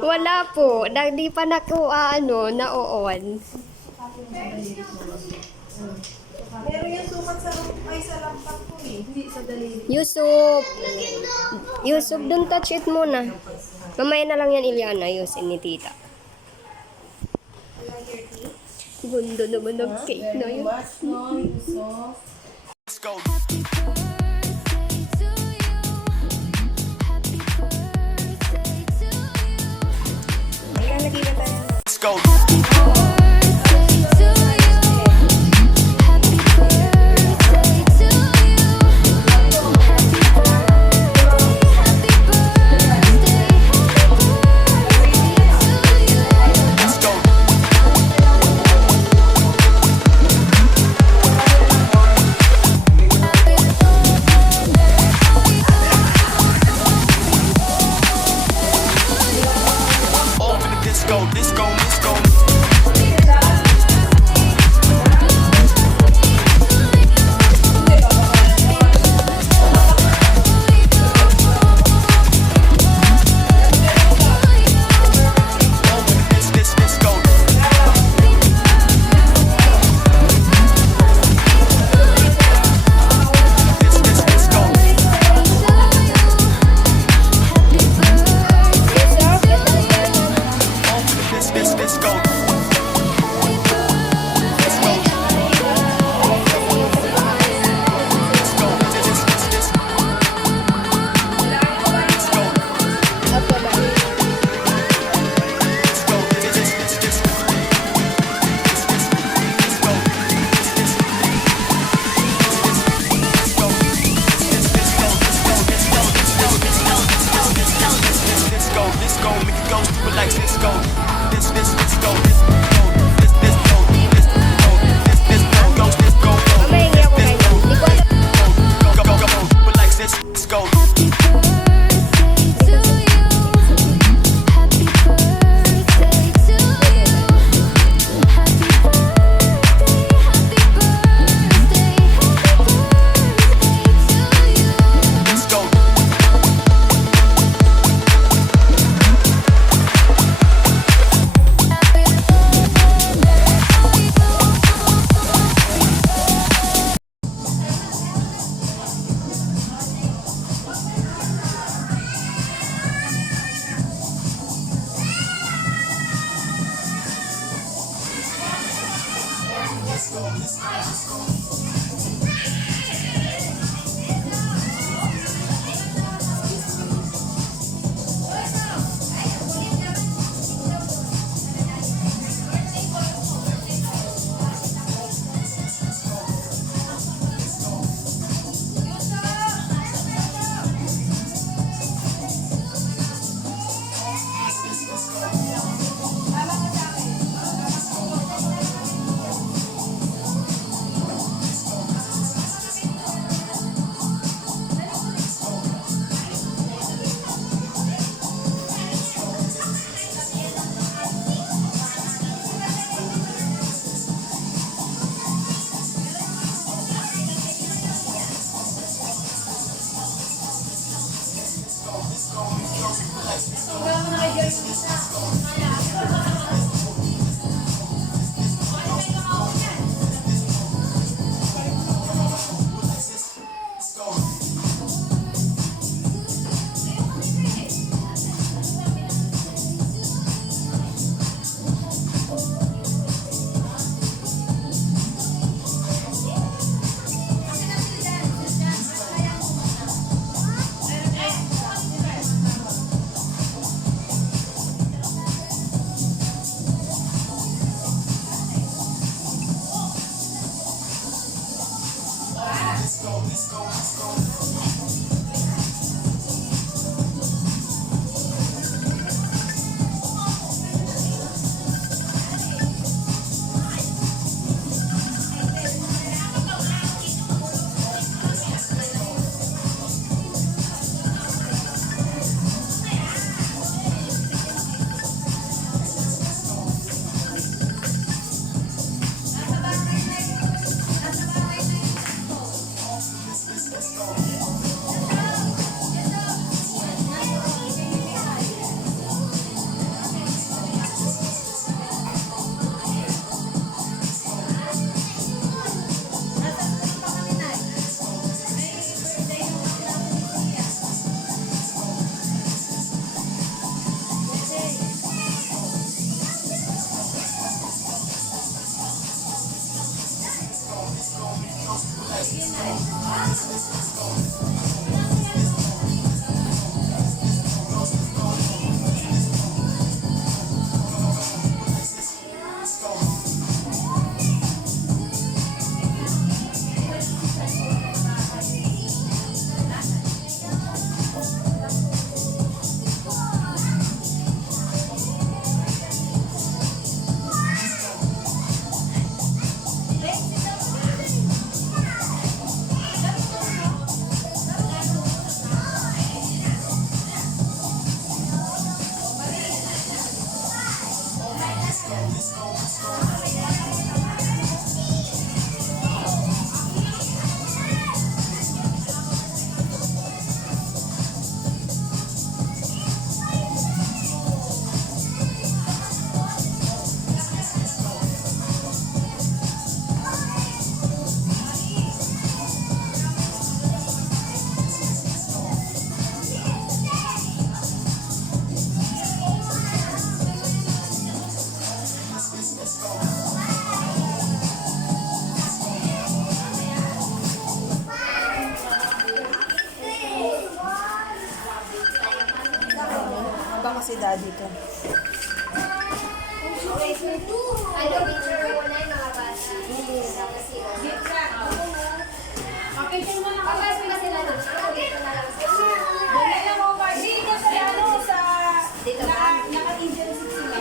Wala po. Di pa nakuha, na-on. Meron yung sukat sa ay sa lampak ko eh. Hindi sa daliri. Yusuf, don't touch it muna. Mamaya na lang yan, Iliana. Ayusin ni tita. Gundo naman ng cake na yun. Let's go. Let's go. Let's go. Open the disco, disco, disco. Open this disco. This disco. Open this disco. Let's go. Let's go. This. Let's go. Let's go. This. Let's go. Let's go. Make it go. Relax. Let's go. This go. This go. This go. This go. This go. Let's go. Mamaya hindi ako kayo. Di ko alam. Go. Relax. Let's go. Let's go. Habang si daddy ko. Ano, picture mo na yung mga bata. Pakitin mo na ako. Papasok na sila doon. Dito na lang sila. Dala mo, Marcy. Kasi ano, sa... Dito ba? Naka-Indian seat sila.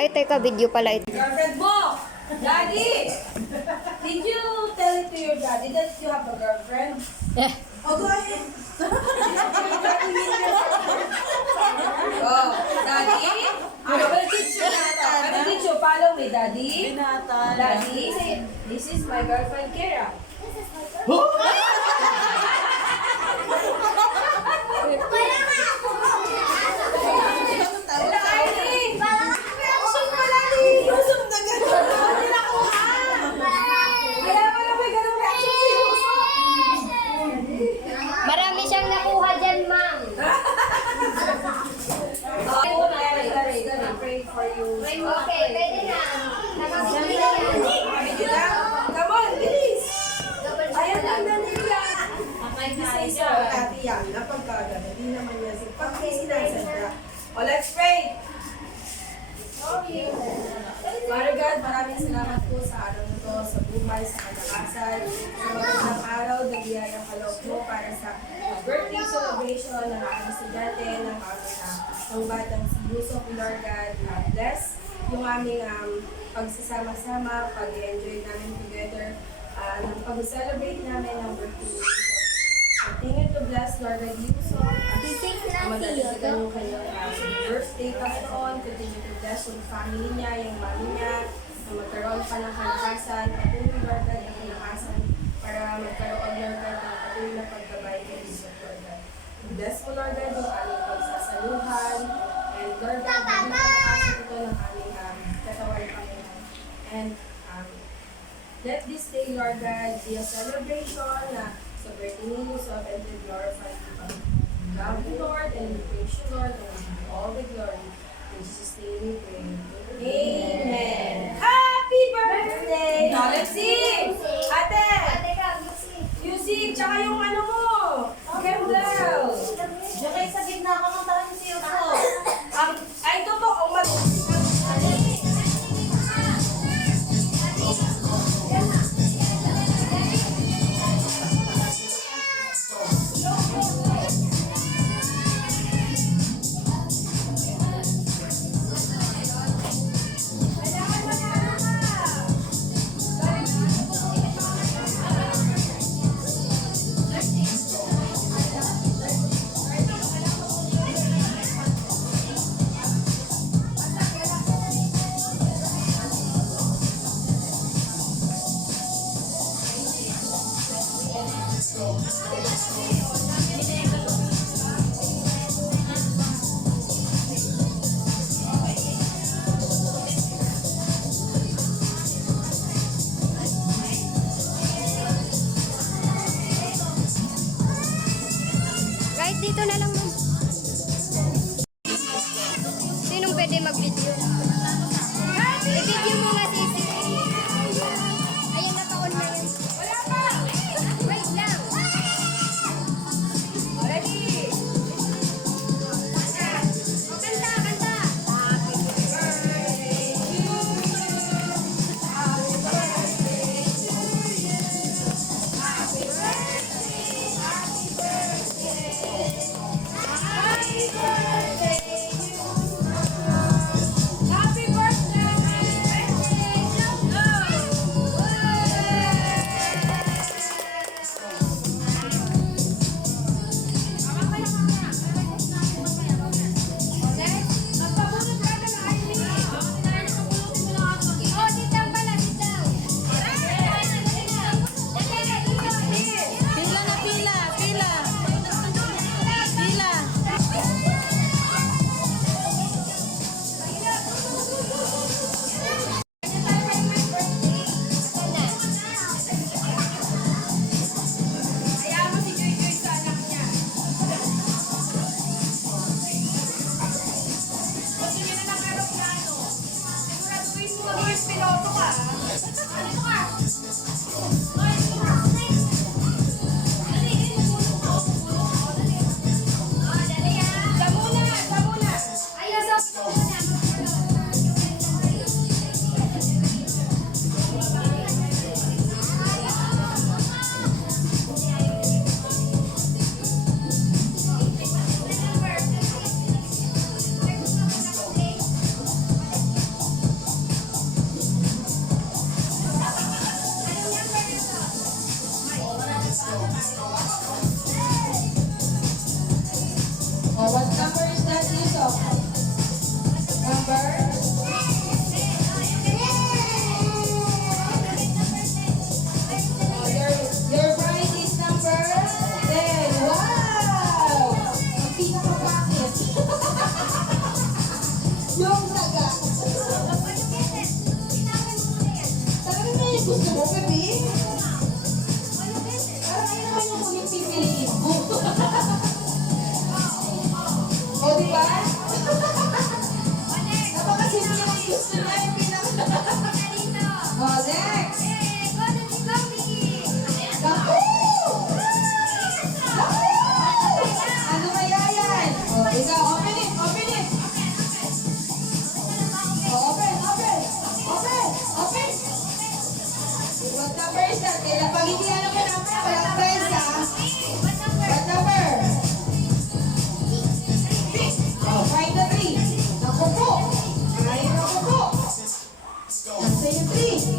Ay, teka, video pala ito. Girlfriend mo! Daddy! Did you tell it to your daddy that you have a girlfriend? Oh, go ahead. Oh, Daddy? I will teach you nata. I will teach you. Follow me, Daddy. Daddy, this is my girlfriend, Kira. Wala, Irene. Reaction mo lang, eh. Usap na gano'n. Hindi nakuha. Kaya pala may ganung reaction si Yuso. Marami siyang nakuha dyan, ma'am. Pray for you. Okay, pwede na. Nakabigay na yan. Video na? Come on, bilis! Double check Ayaw lang lang. na nila. Kasi sa Ate Yana, pagkagano, hindi naman niya si pag sinasadya. Oh, let's pray. Father God, maraming salamat po sa araw na to, sa buhay, sa kalakasan, sa magandang araw na biyayang kaloob mo para sa birthday celebration ng aking estudyante, ng ng batang si Yusuf, Lord God. Bless yung aming pagsasama-sama, pag-enjoy namin together, ng pag-celebrate namin ng birthday ni Yusuf. Continue to bless Lord God Yusuf. Magdadagdagan yung kanyang birthday Panginoon. Continue to bless yung family niya, yung mami niya, na magkaroon pa ng kalakasan. Patuloy Lord God ng kalakasan para magkaroon Lord God ng patuloy na paggabay kay Yusuf Lord God. Bless mo Lord God yung aming pagsasaluhan. And Lord God, maging kalakasan ito ng aming katawan Panginoon. And let this day Lord God be a celebration na sa birthday ni Yusuf and to glorify you Panginoon. Love you, Lord, and we praise you, Lord, and we give you all the glory. In Jesus' name we pray. Amen. Happy birthday! Now, let's sing! Ate! Ate ka, music. Music, tsaka yung ano mo! Candle! Diyan kayo sa gitna, kakantahan niyo si Yuko. Ay, totoo, mag... Gusto mo, baby? Parang ayun naman yung huling pipiliin mo. O, di ba? Napakasimple yung gusto niya yung pinaka... O, next! Naku! Naku! Ano kaya yan? O, ikaw, open it! Open it! O, open! Open! Open! Open! What number is that? Kaya pag hindi alam mo number, walang prize, ha? What number? Oh, find the 3. Naku po! Ay, naku po! Nasa yung 3.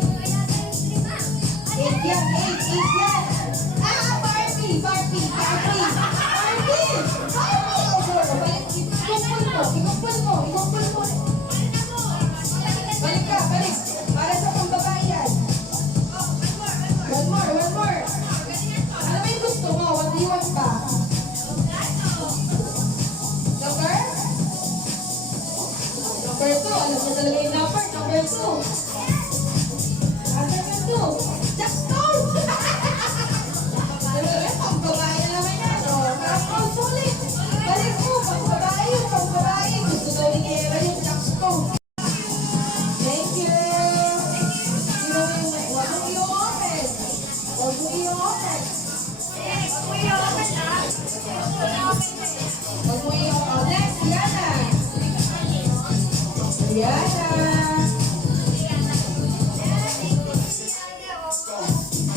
8 yan, 8 yan! Ah, Barbie! Barbie! Barbie! Barbie! Balik, ikumpul mo! Balik ka, balik! Para sa pambabae yan! One more! Ano ba yung gusto mo? What do you want pa? Number? Number 2. Alam mo talaga yung number. Number 2. Number 2. Just go! Ano pambabae na naman yan. O, sulit. Balik mo. Pambabae yung pambabae. Gusto daw ni Eva yung just go. Thank you. Huwag mo i-open. Huwag mo i-open. Huwag mo i-open. Next, Yana. Yana.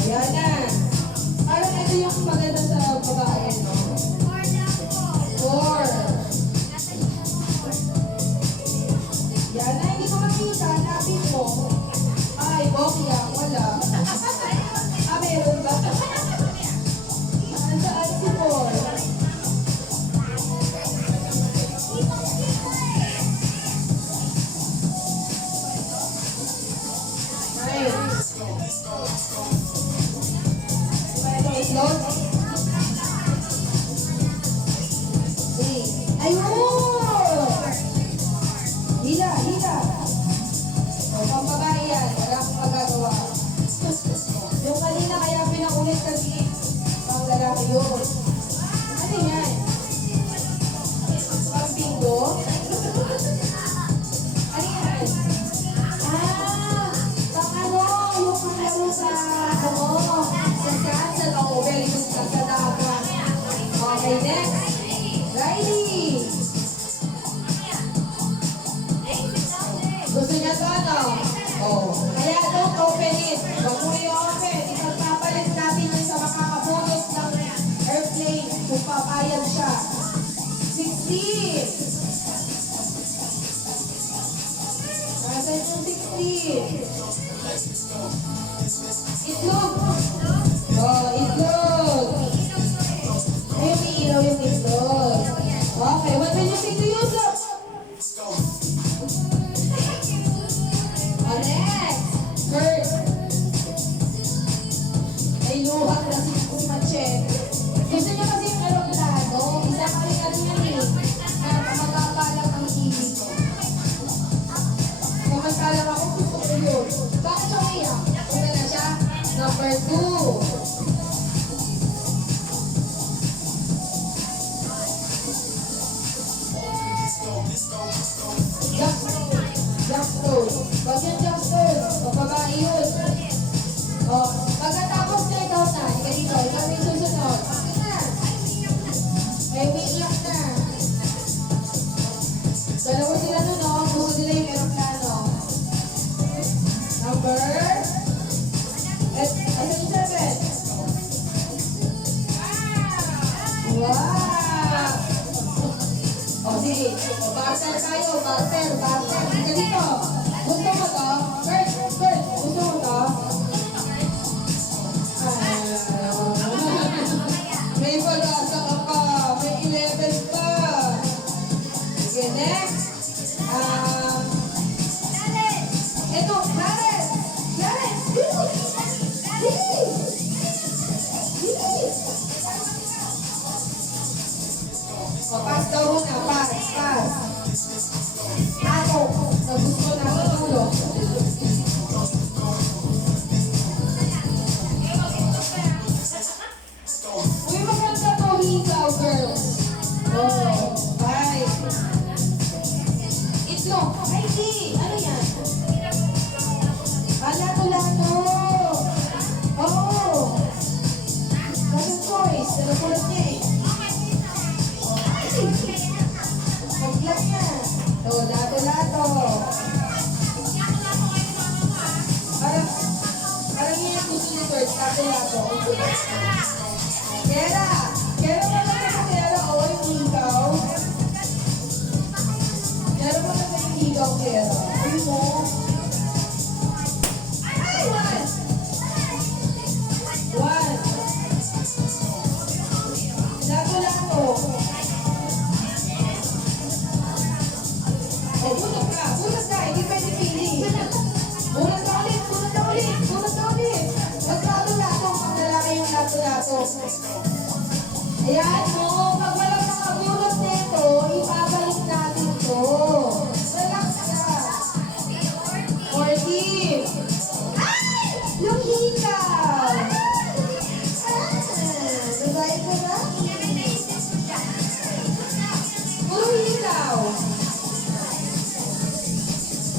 Yana. Parang ito yung maganda sa babae, no? 4. Yana, hindi ko makita. Hanapin mo. Ay, bokya. Wala. Meron ba? Saan si Paul? Itlog? Ayun! Hila! O, pambabae yan. Wala akong magagawa. Yung kanina kaya pinakulit kasi pang lalaki yun. Ano yan? Pang bingo? Ano yan? Pang ano? Yung panglaro sa sa sunset. Oh, very good ka sa dagat. Okay, next. Riley! Gusto niya to ano? Oh. Kaya don't open it. Huwag mo i-open. Ipagpapalit natin yun sa makakabunot ng airplane kung papayag siya. 16! Nasaan yung 16? Itlog! Oh, itlog! Ay, may ilaw yung itlog. Okay, what will you say to Yusuf? Next! Kurt! Ay, luhat na si Machete. Gusto niya kasi yung aeroplano. Isa kami ano yan eh. Na kamagapalang ang ibig ko. Samantalang ako gusto ko yun. Bakit siya kaya? Una na siya. Number 2. Jackstone. Wag yung Jackstone. O, babae yun. O, pagkatapos na ikaw na. Ika dito. Ikaw na yung susunod. Sige na. May umiiyak na. Dalawa sila nun, no? Gusto nila yung aeroplano. Number? Asan yung 7? Wow! O, sige. O, barter tayo. Barter. Ika dito. Gusto mo to? Kurt. Gusto mo to? May pag-asa ka pa. May 11 pa. Sige, next. Ito, Clarence. O, pass daw muna. Pass. Ako. Gusto na lato-lato. Kera! Kera mo na sa Kera, o yung higaw. Kera mo na sa yung higaw, Kera. Ay mo. One. Lato-lato. O, bunot ka. Bunot ka. Hindi pwede pili. Bunot ka ulit. Bunot ka ulit. Bunot ka ulit. Maglato-lato. Pag lalaki yung lato-lato. Ayan mo. Pag walang nakabunot nito, ibabalik natin to. Relax ka. 40. Ay! Yung hikaw. Nagbayad ka na? Puro hikaw.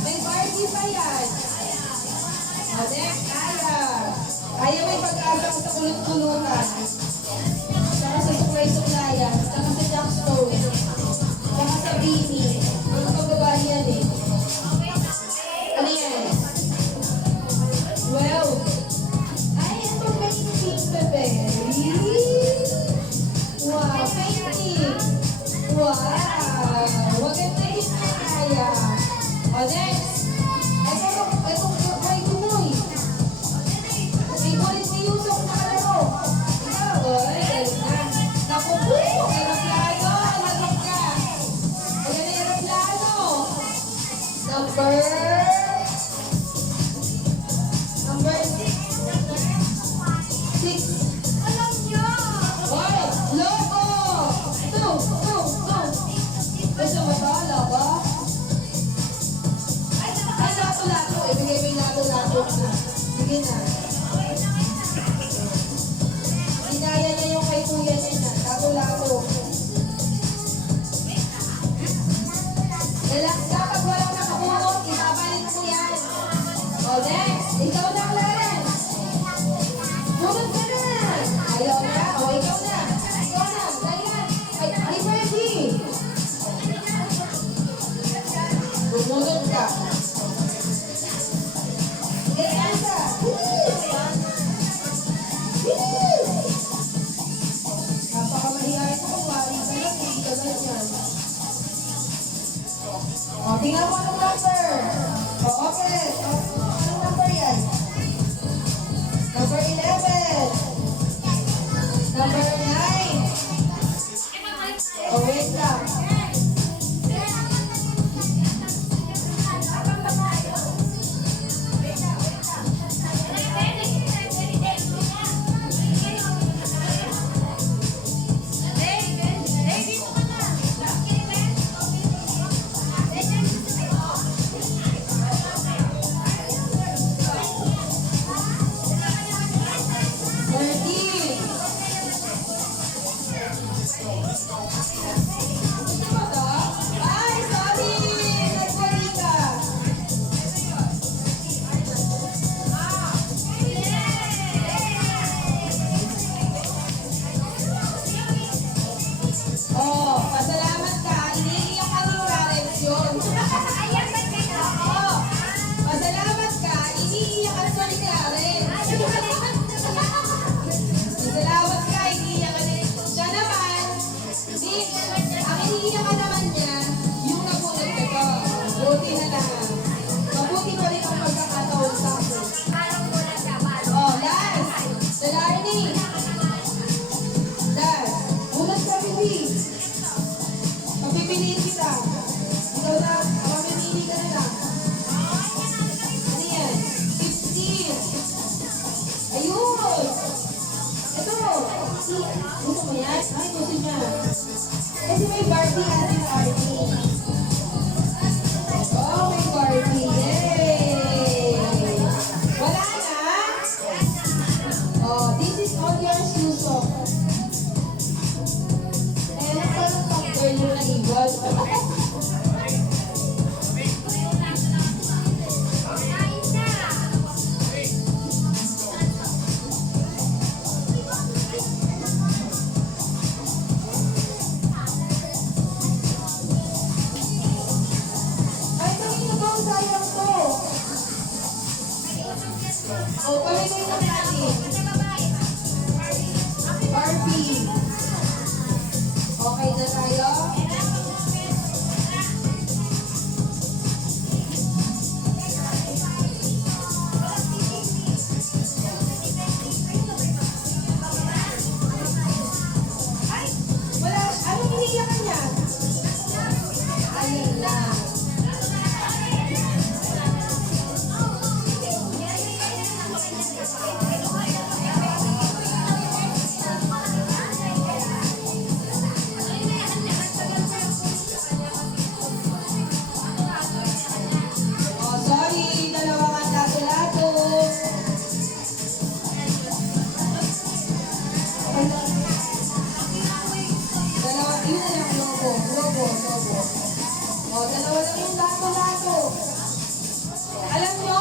May party pa yan. O, next, kaya. Kaya may pag-asa sa kulot-kulutan. Saka sa suklay-suklayan. Saka sa jackstone. Saka sa bini. Mga pagbabae yan eh. Ano yan? 12. Ay, ito painting, bebe. Wow, painting. Wow. Maganda yung kaya. O, next. Ito, may gumoy. Favorite ni Yusuf na kalaro. Ikaw, ay, na. Naku po, aeroplano. Nalok ka. Ayan na aeroplano. Number 6. Alam niyo! Oy, logo! Go! Gusto mo ba? Logo? Ay, lato-lato. Ibigay mo yung lato-lato na. Sige na. Sinaya niya yung kay kuya niya na. Lato-lato. Relax ka. Pag walang nakapunot, ibabalik mo yan. O, next. Ikaw na, Clarence. Bunot ka na. Ayaw na. O, ikaw na. Ikaw na. Dayan. Ay, Fergie. Bumunot ka. Ganyan ka. Napakamahihayin ko. Wari ka lang. Hindi ka ganyan. O, tingnan mo anong number. O, okay. Anong number yan? Number 11. Number 9. O, wait lang. Kasi may Barbie ating Barbie. Oh, may Barbie. Yay! Wala na? Oh, this is all yours, Yusuf. Eh, parang pang-girl yung naiwan. Oh, pamigay ng natin. Marvin. Okay na tayo? Wala, anong iniiyakan niya? Ayun lang. Oh, sorry. Dalawa kang lato-lato. Dalawa, yun na lang, lobo. Oh, dalawa lang yung lato-lato. Alam nyo,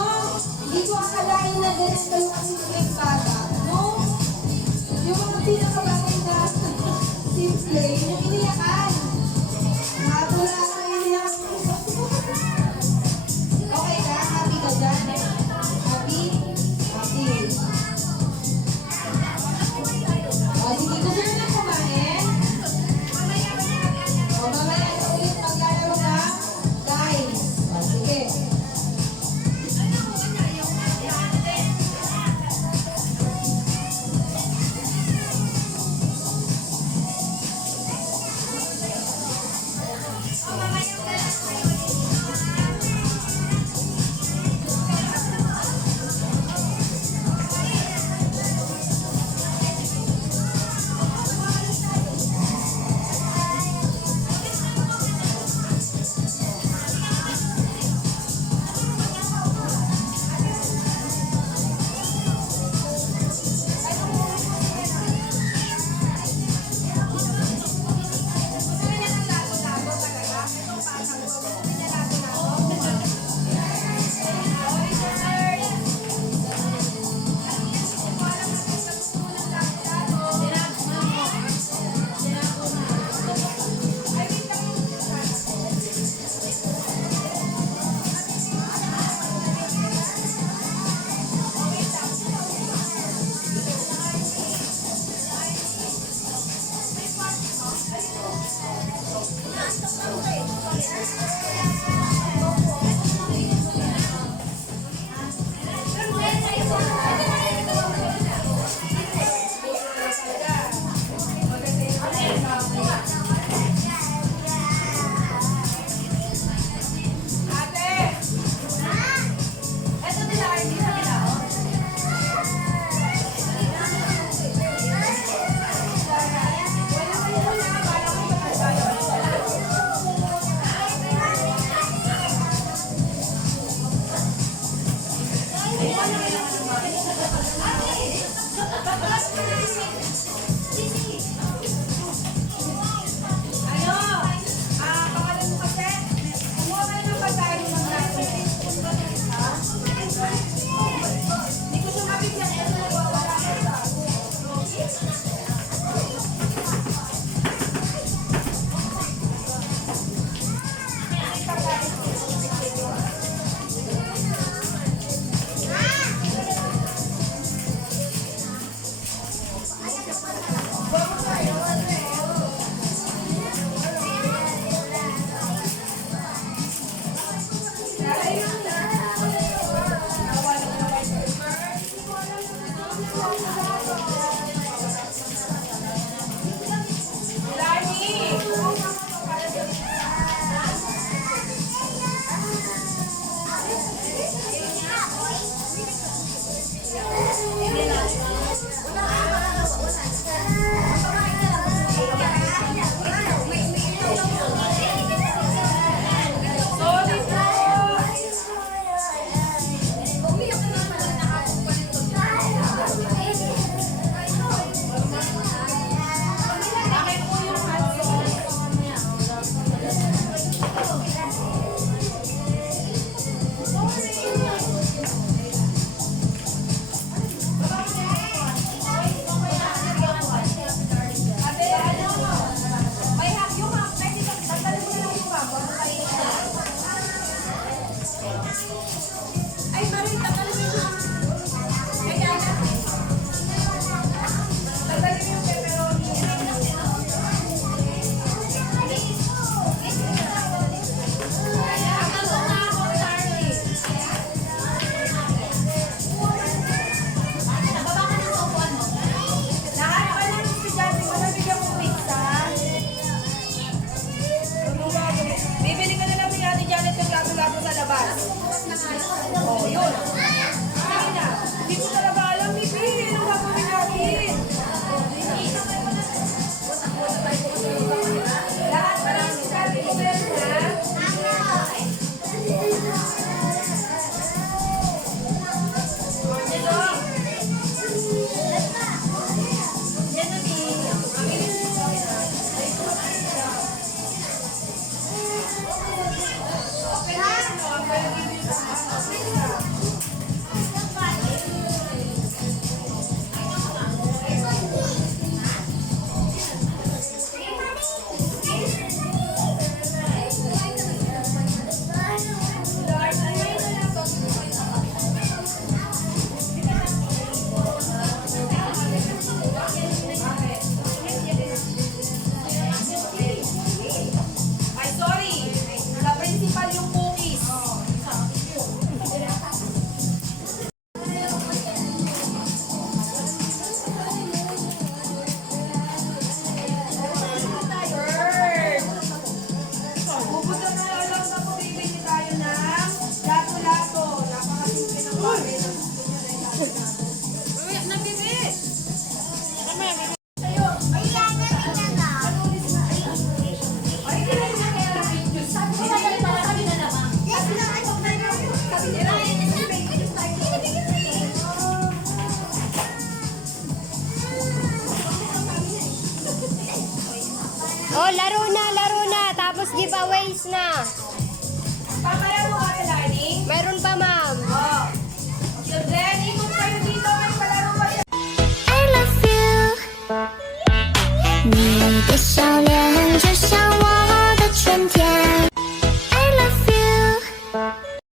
hindi ko akalain na ganun kayo kasimpleng bata. No? Yung mga pinakabagay na simple, yung iniyakan. Lato-lato yung iniyakan. Okay ka? Happy ka dyan? Happy? Happy. O, sige, gusto nyo na kumain? O, mamaya na ulit maglalaro na. Guys. O, sige. giveaways na.